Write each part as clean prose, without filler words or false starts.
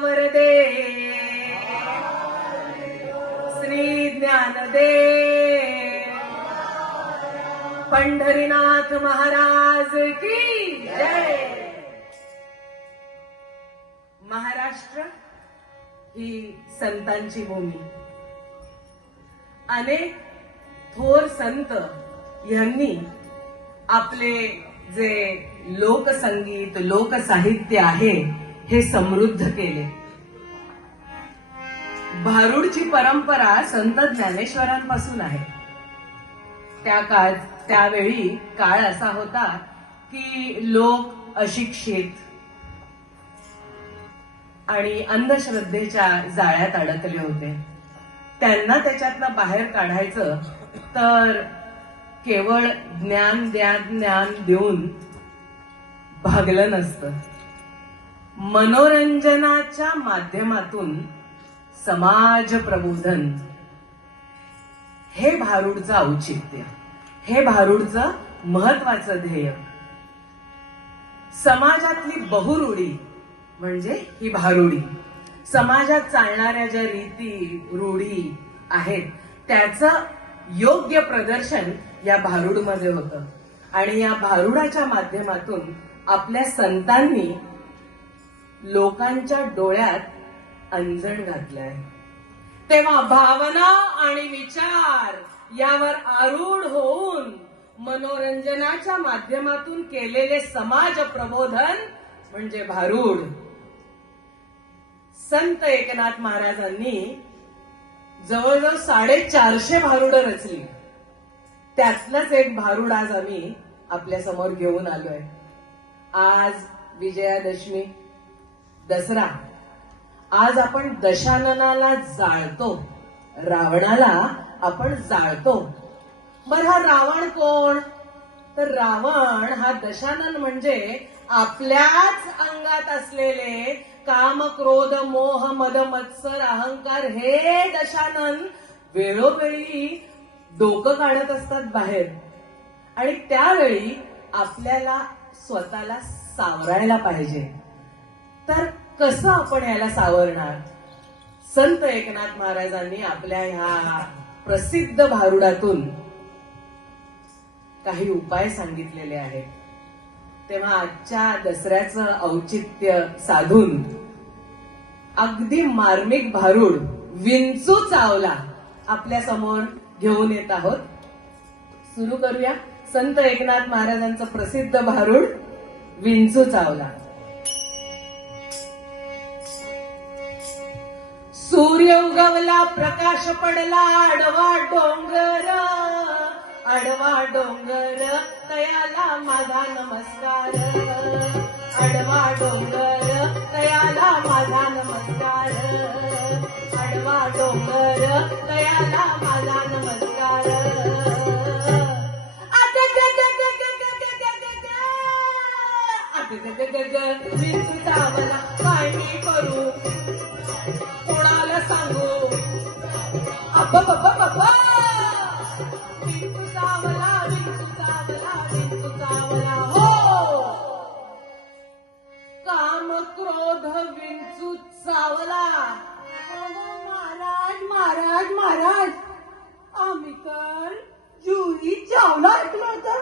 वरदे श्री ज्ञानदेव पंढरीनाथ महाराज की जय. महाराष्ट्र ही संतांची भूमी. अनेक थोर संत यांनी आपले जे लोकसंगीत लोकसाहित्य आहे हे समृद्ध केले. भारुडची परंपरा संत ज्ञानेश्वरांपासून आहे. त्यावेळी काळ असा होता की लोक अशिक्षित आणि अंधश्रद्धेच्या जाळ्यात अडकले होते. त्यांना त्याच्यातनं बाहेर काढायचं तर केवळ ज्ञान देऊन भागलं नसतं. मनोरंजनाच्या माध्यमातून समाज प्रबोधन हे भारुडचं औचित्य, हे भारुडचं महत्वाचं ध्येय. समाजातली बहुरूढी म्हणजे ही भारुडी. समाजात चालणाऱ्या ज्या रीती रूढी आहेत त्याचं योग्य प्रदर्शन या भारुडमध्ये होतं. आणि या भारुडाच्या माध्यमातून आपल्या संतांनी लोकांच्या डोळ्यात अंजन घातलंय. तेव्हा भावना आणि विचार यावर आरूढ होऊन मनोरंजनाच्या माध्यमातून केलेले समाज प्रबोधन म्हणजे भारुड. संत एकनाथ महाराजांनी जवळजवळ 450 भारुडं रचली. त्यातलंच एक भारुड आज आम्ही आपल्या समोर घेऊन आलोय. आज विजयादशमी, दसरा. आज आपण दशाननाला जाळतो, रावणाला आपण जाळतो. बरं, हा रावण कोण? तर रावण हा दशानन म्हणजे आपल्याच अंगात असलेले काम क्रोध मोह मद मत्सर अहंकार हे दशानन वेळोवेळी डोकं काढत असतात बाहेर. आणि त्यावेळी आपल्याला स्वतःला सावरायला पाहिजे. तर कसं आपण याला सावरणार? संत एकनाथ महाराजांनी आपल्या ह्या प्रसिद्ध भारुडातून काही उपाय सांगितलेले आहेत. तेव्हा आजच्या दसऱ्याचं औचित्य साधून अगदी मार्मिक भारुड विंचू चावला आपल्या समोर घेऊन येत आहोत. सुरू करूया संत एकनाथ महाराजांचं प्रसिद्ध भारुड विंचू चावला. सूर्य उगवला, प्रकाश पडला, आडवा डोंगर, आडवा डोंगर तयाला माझा नमस्कार, आडवा डोंगर तयाला माझा नमस्कार, आडवा डोंगर तयाला माझा नमस्कार. विंचू चावला, काय मी करू, कोणाला सांगू? अब्बा विंचू चावला, विंचू चावला, विंचू चावला. हो, काम क्रोध विंचू चावला. महाराज महाराज महाराज, आम्ही तर जुई चावला ऐकलं होतं.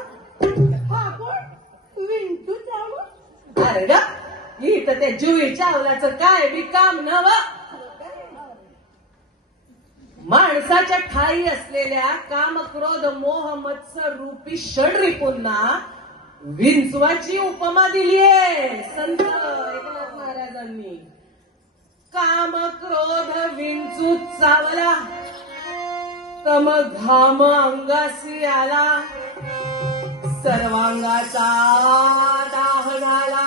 हा कोण? विंचू चावला? अरे ग, इथं त्या जुई चावलाचं काय बी काम नव्ह. माणसाच्या ठाई असलेल्या काम क्रोध मोह मत्सर रूपी षड्रिपूंना विंचवाची उपमा दिलीये संत एकनाथ महाराजांनी. काम क्रोध विंचू चावला, तम घाम अंगासी आला, सर्वांगाचा दाह झाला,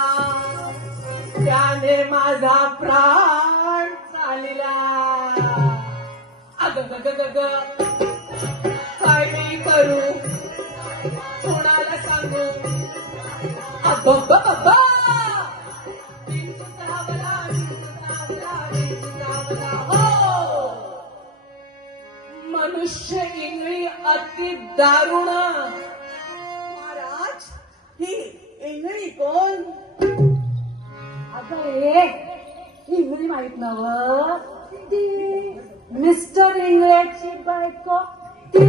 त्याने माझा प्राण चालिला. काय मी करू, कोणाला सांगू? अब्बा विंचू चावला, विंचू चावला, विंचू चावला. हो, मनुष्य इंगळी अति दारुण. महाराज, ही इंगळी कोण? अगं इंगळी माहित नव ती मिस्टर इंगळ्याची बायको ती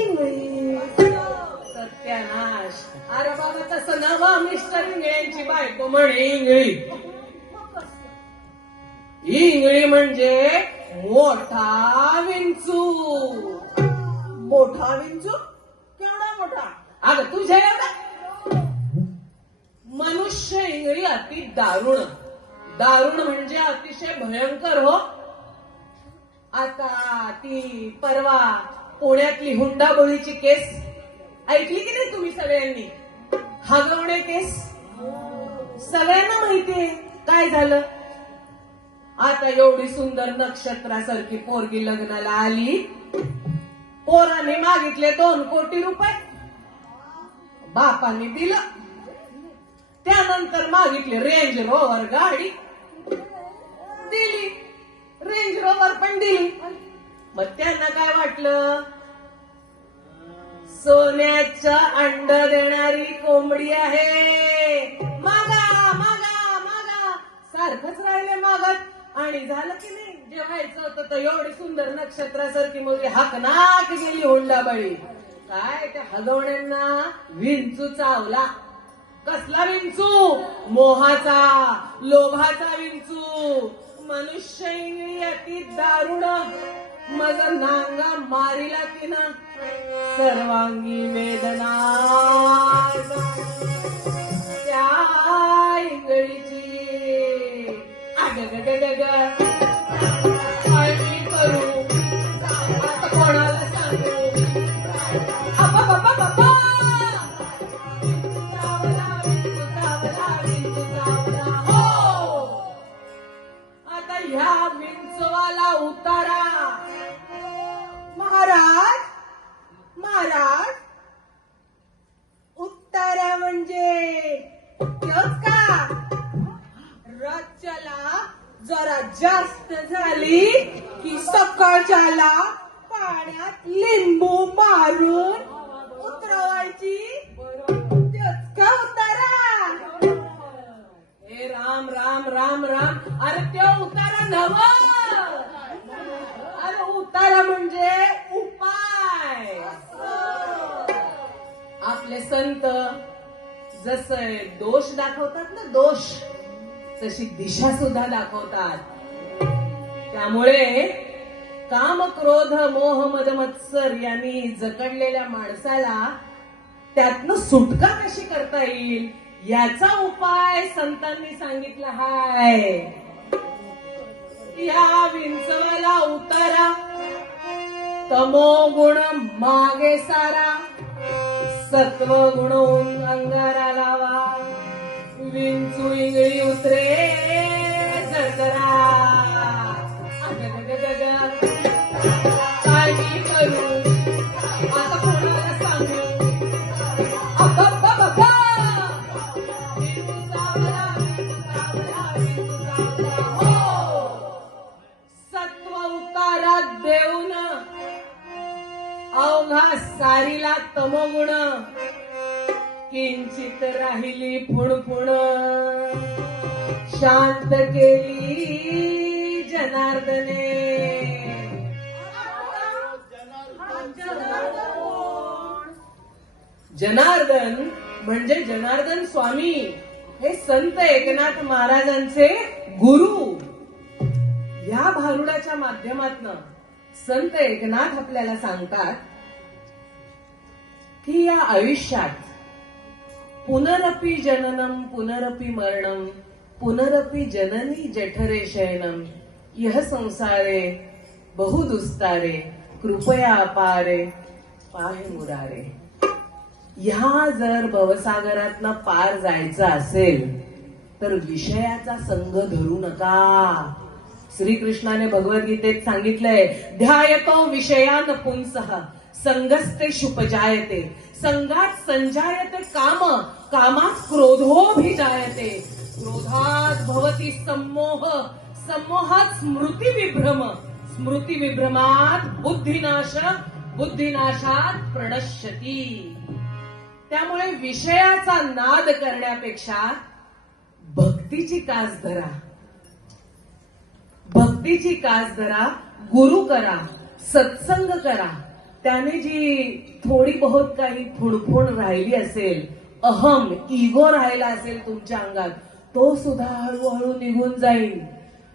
इंगळी. सत्यानाश. अरे बाबा तसं नवा मिस्टर इंगळ्यांची बायको म्हणे इंगळी. इंगळी म्हणजे मोठा विंचू. मोठा विंचू केवढा मोठा? अगं तुझ्या एवढा. मनुष्य इंगळी अति दारुण. दारुण म्हणजे अतिशय भयंकर हो. आता ती परवा पुण्यातली हुंडाबळीची केस ऐकली की नाही तुम्ही सगळ्यांनी? हगवणे केस सगळ्यांना माहितीये काय झालं. आता एवढी सुंदर नक्षत्रासारखी पोरगी लग्नाला आली. पोराने मागितले 2 कोटी रुपये. बापाने दिलं. त्यानंतर मागितली रेंज रोवर गाडी. दिली. रेंज रोवर पण दिली. मग त्यांना काय वाटलं, सोन्याचं अंड देणारी कोंबडी आहे. मागा मागा मागा सारखंच राहिले मागत. आणि झालं की नाही, जे व्हायचं होतं तर एवढी सुंदर नक्षत्रासारखी मुलगी हकनाक गेली हुंडाबळी. काय त्या हगवण्यांना विंचू चावला. कसला विंचू? मोहाचा, लोभाचा विंचू. मनुष्य इंगळी अति दारुण. मज नांगा मारिला तिनं सर्वांगी वेदना. त्या इंगळीची अगगगगग काय करू आता कोणाला सांगू. अप्पा बाप्पा बाप्पा. आता ह्या विंचवाला उतारा. महाराज महाराज उत्तारा म्हणजे तोच का? रातच्याला जरा जास्त झाली की सकाळच्याला पाण्यात लिंबू मारून उतरवायची. तोच का उतारा? हे राम राम राम राम. अरे त्यो उतारा नव. अरे उतारा म्हणजे उपाय. आपले संत जसे दोष दाखवतात ना, दोष, तशी दिशा सुद्धा दाखवतात. त्यामुळे काम क्रोध मोह मद मत्सर यांनी जकडलेल्या माणसाला त्यातनं सुटका कशी करता येईल याचा उपाय संतांनी सांगितला हाय. या विंचवाला उतारा. तमो गुण मागे सारा. सत्व गुण अंगारा लावा. विंचू इंगळी उतरे जगरा. काय मी करू आता कोणाला सांगू. अप्पा बाप्पा. सत्व उतारा देऊन अवघा सारीला तमोगुण. किंचित राहिली फुणफुण. शांत केली जनार्दने. जनार्दन म्हणजे जनार्दन स्वामी. हे संत एकनाथ महाराजांचे गुरु. या भारुडाच्या माध्यमातनं संत एकनाथ आपल्याला सांगतात की या आयुष्यात पुनरपि जननम पुनरपि मरणम पुनरपि जननी जठरे शयनम यह संसारे बहुदुस्तारे कृपया पारे पाहे मुरारे. ह्या जर भवसागरातनं पार जायचं असेल तर विषयाचा संग धरू नका. श्रीकृष्णाने भगवद्गीतेत सांगितलंय, ध्यायतो विषयान पुंसः संगस्ते शुपजायते. संगात संजायते काम, कामात क्रोधोभिजायते. क्रोधात भवती सम्मोह, सम्मोहात स्मृती विभ्रम, स्मृती विभ्रमात बुद्धिनाश, बुद्धिनाशात प्रणश्यती. त्यामुळे विषयाचा नाद करण्यापेक्षा भक्तीची कास धरा. भक्तीची कास धरा, गुरु करा, सत्संग करा. त्याने जी थोडी बहुत काही फुणफुण राहिली असेल, अहम इगो राहिला असेल तुमच्या अंगात, तो सुद्धा हळूहळू निघून जाईल.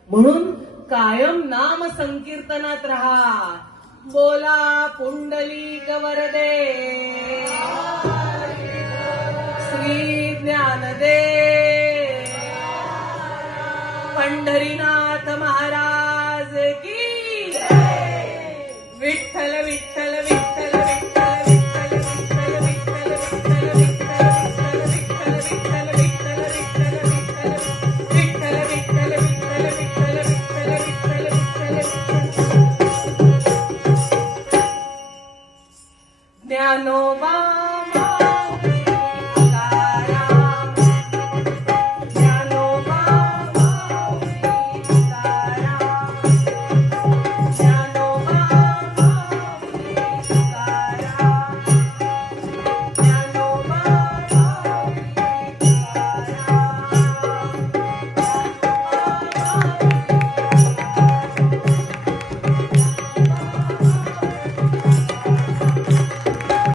म्हणून कायम नाम संकीर्तनात राहा. बोला पुंडलिक वरदे श्री ज्ञानदेव पंढरीनाथ महाराज की जय. विठ्ठल विठ्ठल